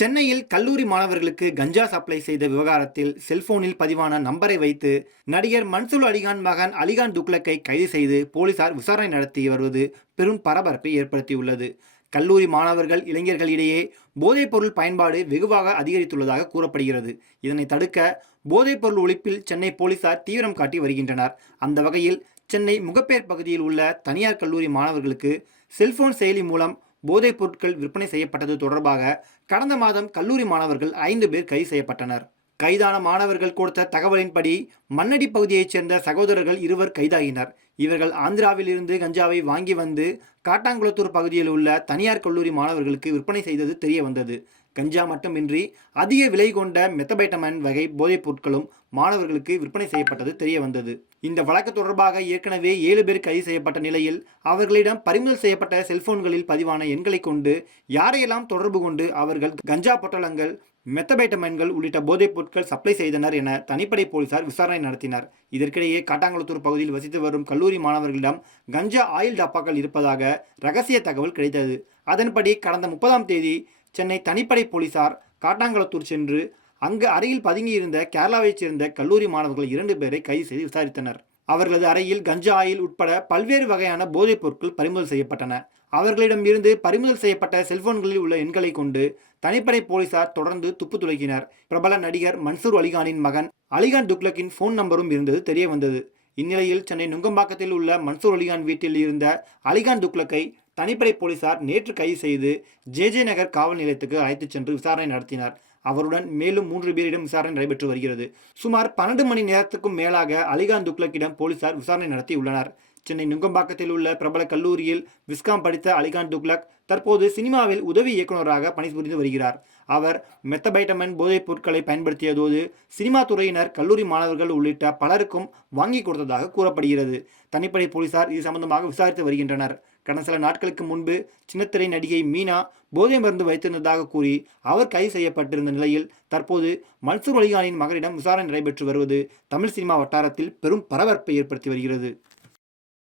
சென்னையில் கல்லூரி மாணவர்களுக்கு கஞ்சா சப்ளை செய்த விவகாரத்தில் செல்போனில் பதிவான நம்பரை வைத்து நடிகர் மன்சூர் அலிகான் மகன் அலிகான் துக்லக்கை கைது செய்து போலீசார் விசாரணை நடத்தி வருவது பெரும் பரபரப்பை ஏற்படுத்தியுள்ளது. கல்லூரி மாணவர்கள் இளைஞர்களிடையே போதைப்பொருள் பயன்பாடு வெகுவாக அதிகரித்துள்ளதாக கூறப்படுகிறது. இதனை தடுக்க போதைப்பொருள் ஒழிப்பில் சென்னை போலீசார் தீவிரம் காட்டி வருகின்றனர். அந்த வகையில் சென்னை முகப்பேர் பகுதியில் உள்ள தனியார் கல்லூரி மாணவர்களுக்கு செல்போன் செயலி மூலம் போதைப் பொருட்கள் விற்பனை செய்யப்பட்டது தொடர்பாக கடந்த மாதம் கல்லூரி மாணவர்கள் ஐந்து பேர் கைது செய்யப்பட்டனர். கைதான மாணவர்கள் கொடுத்த தகவலின்படி மண்ணடி பகுதியைச் சேர்ந்த சகோதரர்கள் இருவர் கைதாகினர். இவர்கள் ஆந்திராவில் இருந்து கஞ்சாவை வாங்கி வந்து காட்டாங்குளத்தூர் பகுதியில் உள்ள தனியார் கல்லூரி மாணவர்களுக்கு விற்பனை செய்தது தெரிய வந்தது கஞ்சா மட்டுமின்றி அதிக விலை கொண்ட மெத்தபைட்டமன் வகை போதைப் பொருட்களும் மாணவர்களுக்கு விற்பனை செய்யப்பட்டது தெரிய வந்தது இந்த வழக்கு தொடர்பாக ஏற்கனவே ஏழு பேர் கைது செய்யப்பட்ட நிலையில் அவர்களிடம் பறிமுதல் செய்யப்பட்ட செல்போன்களில் பதிவான எண்களை கொண்டு யாரையெல்லாம் தொடர்பு கொண்டு அவர்கள் கஞ்சா பொட்டலங்கள் மெத்தபைட்டமைன்கள் உள்ளிட்ட போதைப் பொருட்கள் சப்ளை செய்தனர் என தனிப்படை போலீசார் விசாரணை நடத்தினர். இதற்கிடையே காட்டாங்குளத்தூர் பகுதியில் வசித்து வரும் கல்லூரி மாணவர்களிடம் கஞ்சா ஆயில் டப்பாக்கள் இருப்பதாக ரகசிய தகவல் கிடைத்தது. அதன்படி கடந்த முப்பதாம் தேதி சென்னை தனிப்படை போலீசார் காட்டாங்குளத்தூர் சென்று அங்கு அறையில் பதுங்கியிருந்த கேரளாவைச் சேர்ந்த கல்லூரி மாணவர்கள் இரண்டு பேரை கைது செய்து விசாரித்தனர். அவர்களது அறையில் கஞ்சா ஆயில் உட்பட பல்வேறு வகையான போதைப் பொருட்கள் பறிமுதல் செய்யப்பட்டன. அவர்களிடம் இருந்து பறிமுதல் செய்யப்பட்ட செல்போன்களில் உள்ள எண்களை கொண்டு தனிப்படை போலீசார் தொடர்ந்து துப்பு துளைக்கினர் பிரபல நடிகர் மன்சூர் அலிகானின் மகன் அலிகான் துக்லக்கின் ஃபோன் நம்பரும் இருந்தது தெரிய வந்தது. இந்நிலையில் சென்னை நுங்கம்பாக்கத்தில் உள்ள மன்சூர் அலிகான் வீட்டில் இருந்த அலிகான் துக்லக்கை தனிப்படை போலீசார் நேற்று கைது செய்து ஜே ஜே நகர் காவல் நிலையத்துக்கு அழைத்துச் சென்று விசாரணை நடத்தினார். அவருடன் மேலும் மூன்று பேரிடம் விசாரணை நடைபெற்று வருகிறது. சுமார் பன்னெண்டு மணி நேரத்துக்கும் மேலாக அலிகான் துக்லக்கிடம் போலீசார் விசாரணை நடத்தியுள்ளனர் சென்னை நுங்கம்பாக்கத்தில் உள்ள பிரபல கல்லூரியில் விஸ்காம் படித்த அலிகான் துக்லக் தற்போது சினிமாவில் உதவி இயக்குநராக பணிபுரிந்து வருகிறார். அவர் மெத்தபைட்டமன் போதைப் பொருட்களை பயன்படுத்தியதோடு சினிமா துறையினர் கல்லூரி மாணவர்கள் உள்ளிட்ட பலருக்கும் வாங்கி கொடுத்ததாக கூறப்படுகிறது. தனிப்படை போலீசார் இது சம்பந்தமாக விசாரித்து வருகின்றனர். கடந்த சில நாட்களுக்கு முன்பு சின்னத்திரை நடிகை மீனா போதை மருந்து வைத்திருந்ததாக கூறி அவர் கைது செய்யப்பட்டிருந்த நிலையில் தற்போது மன்சூர் அலிகானின் மகனிடம் விசாரணை நடைபெற்று வருவது தமிழ் சினிமா வட்டாரத்தில் பெரும் பரபரப்பை ஏற்படுத்தி வருகிறது.